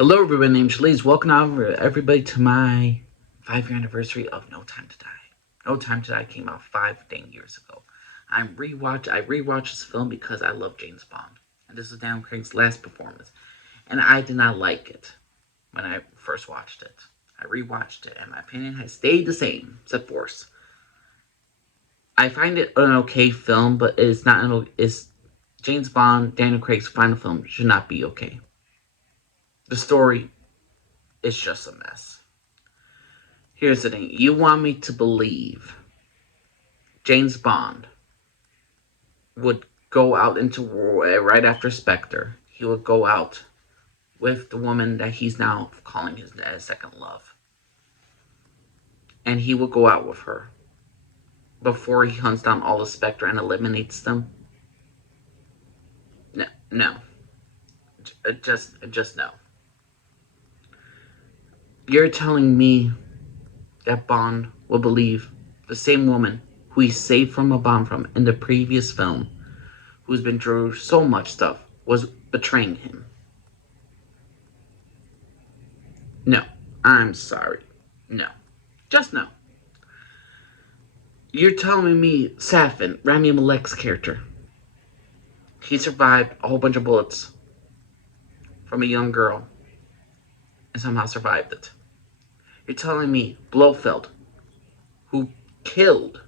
Hello, everybody. My name's Shaliz. Welcome everybody to my 5-year anniversary of No Time to Die. No Time to Die came out 5 dang years ago. I rewatched this film because I love James Bond, and this is Daniel Craig's last performance, and I did not like it when I first watched it. I rewatched it, and my opinion has stayed the same, except worse. I find it an okay film, but it's not. It's James Bond, Daniel Craig's final film should not be okay. The story is just a mess. Here's the thing. You want me to believe James Bond would go out into war right after Spectre. He would go out with the woman that he's now calling his second love. And he would go out with her before he hunts down all the Spectre and eliminates them. No. Just no. You're telling me that Bond will believe the same woman who he saved from a bomb from in the previous film, who's been through so much stuff, was betraying him? No. I'm sorry. No. Just no. You're telling me Safin, Rami Malek's character, he survived a whole bunch of bullets from a young girl and somehow survived it. You're telling me Blofeld, who killed,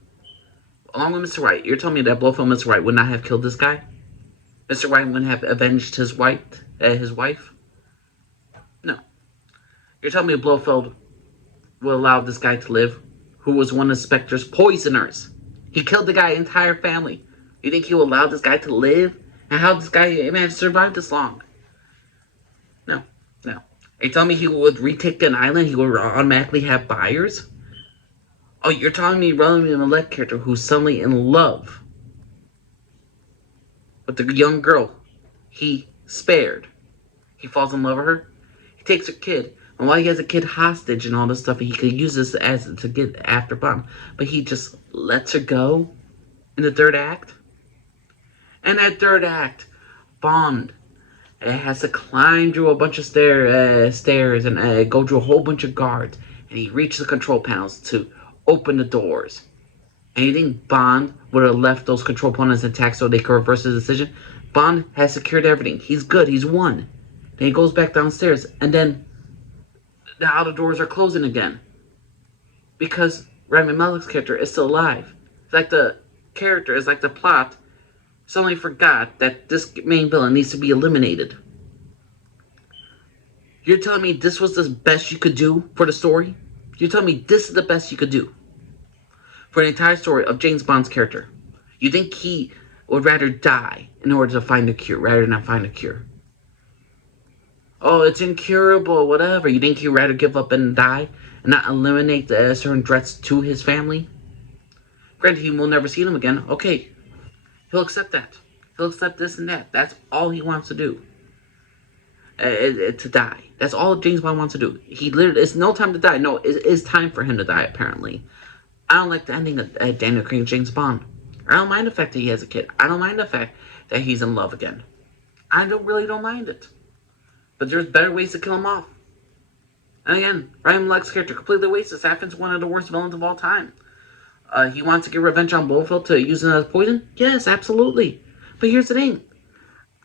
along with Mr. White, you're telling me that Blofeld and Mr. White would not have killed this guy? Mr. White wouldn't have avenged his wife? No. You're telling me Blofeld will allow this guy to live, who was one of Spectre's poisoners? He killed the guy's entire family. You think he will allow this guy to live? And how this guy managed to survive this long? No. Are you telling me he would retake an island? He would automatically have buyers? Oh, you're telling me Rami Malek character who's suddenly in love with the young girl he spared. He falls in love with her. He takes her kid. And while he has a kid hostage and all this stuff, he could use this as to get after Bond. But he just lets her go in the third act. And that third act, Bond has to climb through a bunch of stairs and go through a whole bunch of guards. And he reaches the control panels to open the doors. And you think Bond would have left those control panels intact so they could reverse his decision? Bond has secured everything. He's good. He's won. Then he goes back downstairs. And then the outer doors are closing again. Because Rami Malek's character is still alive. It's like the character, it's like the plot suddenly forgot that this main villain needs to be eliminated. You're telling me this was the best you could do for the story? You're telling me this is the best you could do for the entire story of James Bond's character? You think he would rather die in order to find a cure rather than find a cure? Oh, it's incurable, whatever. You think he'd rather give up and die and not eliminate certain threats to his family? Granted, he will never see them again. Okay. He'll accept that. He'll accept this and that. That's all he wants to do. To die. That's all James Bond wants to do. It's no time to die. No, it is time for him to die, apparently. I don't like the ending of Daniel Craig and James Bond. I don't mind the fact that he has a kid. I don't mind the fact that he's in love again. I really don't mind it. But there's better ways to kill him off. And again, Ryan Malek's character completely wasted. Safin's one of the worst villains of all time. He wants to get revenge on Blofeld to use him as poison? Yes, absolutely. But here's the thing.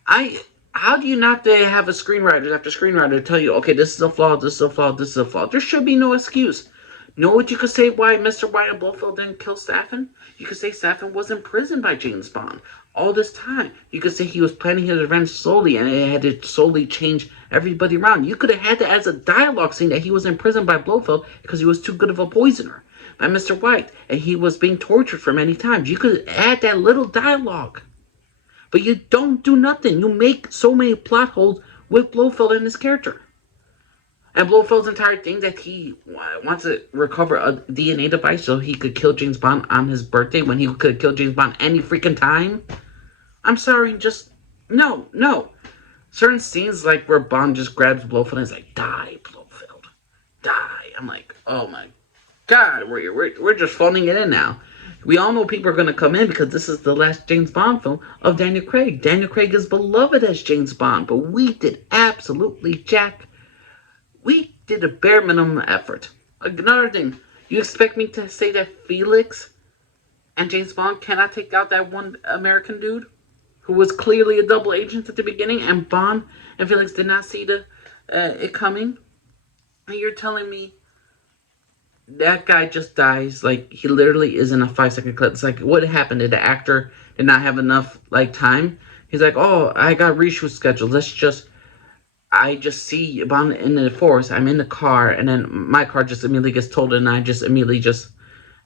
How do you not have a screenwriter after screenwriter tell you, okay, this is a flaw, this is a flaw, this is a flaw? There should be no excuse. Know what you could say why Mr. White and Blofeld didn't kill Safin? You could say Safin was imprisoned by James Bond all this time. You could say he was planning his revenge slowly and it had to slowly change everybody around. You could have had that as a dialogue scene that he was imprisoned by Blofeld because he was too good of a poisoner. By Mr. White, and he was being tortured for many times. You could add that little dialogue. But you don't do nothing. You make so many plot holes with Blofeld and his character. And Blofeld's entire thing that he wants to recover a DNA device so he could kill James Bond on his birthday when he could kill James Bond any freaking time. I'm sorry, just no. Certain scenes like where Bond just grabs Blofeld and is like, die, Blofeld, die. I'm like, oh my God, we're just phoning it in now. We all know people are going to come in because this is the last James Bond film of Daniel Craig. Daniel Craig is beloved as James Bond, but we did absolutely jack did a bare minimum effort. Another thing, you expect me to say that Felix and James Bond cannot take out that one American dude who was clearly a double agent at the beginning, and Bond and Felix did not see it coming? And you're telling me that guy just dies, like, he literally is in a 5-second clip. It's like, what happened? Did the actor did not have enough, like, time? He's like, oh, I got reshoot scheduled. I just see Bond in the forest. I'm in the car, and then my car just immediately gets told, and I just immediately just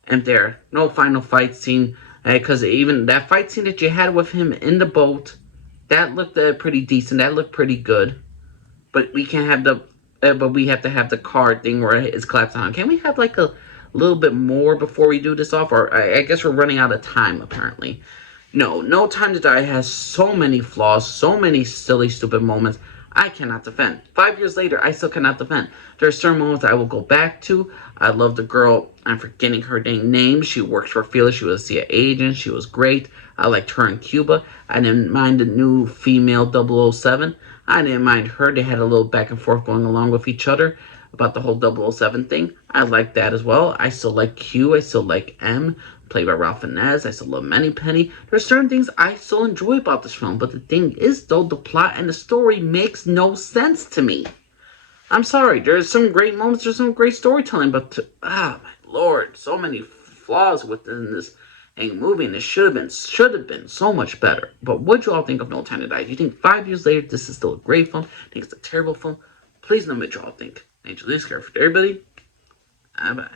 am there. No final fight scene, because even that fight scene that you had with him in the boat, that looked pretty decent. That looked pretty good. But we can't have but we have to have the card thing where it's collapsed on. Can we have like a little bit more before we do this off? Or I guess we're running out of time apparently. No Time to Die has so many flaws, so many silly, stupid moments. I cannot defend. 5 years later, I still cannot defend. There are certain moments I will go back to. I love the girl. I'm forgetting her name. She works for Felix. She was a CIA agent. She was great. I liked her in Cuba. I didn't mind the new female 007. I didn't mind her. They had a little back and forth going along with each other about the whole 007 thing. I like that as well. I still like Q. I still like M, played by Ralph Fiennes. I still love Moneypenny. There's certain things I still enjoy about this film, but the thing is, though, the plot and the story makes no sense to me. I'm sorry. There's some great moments. There's some great storytelling, but my lord, so many flaws within this movie, and it should have been so much better. But what do you all think of No Time to Die? Do you think 5 years later this is still a great film? Think it's a terrible film? Please know what you all think. Angel Lee, care for everybody. Bye bye.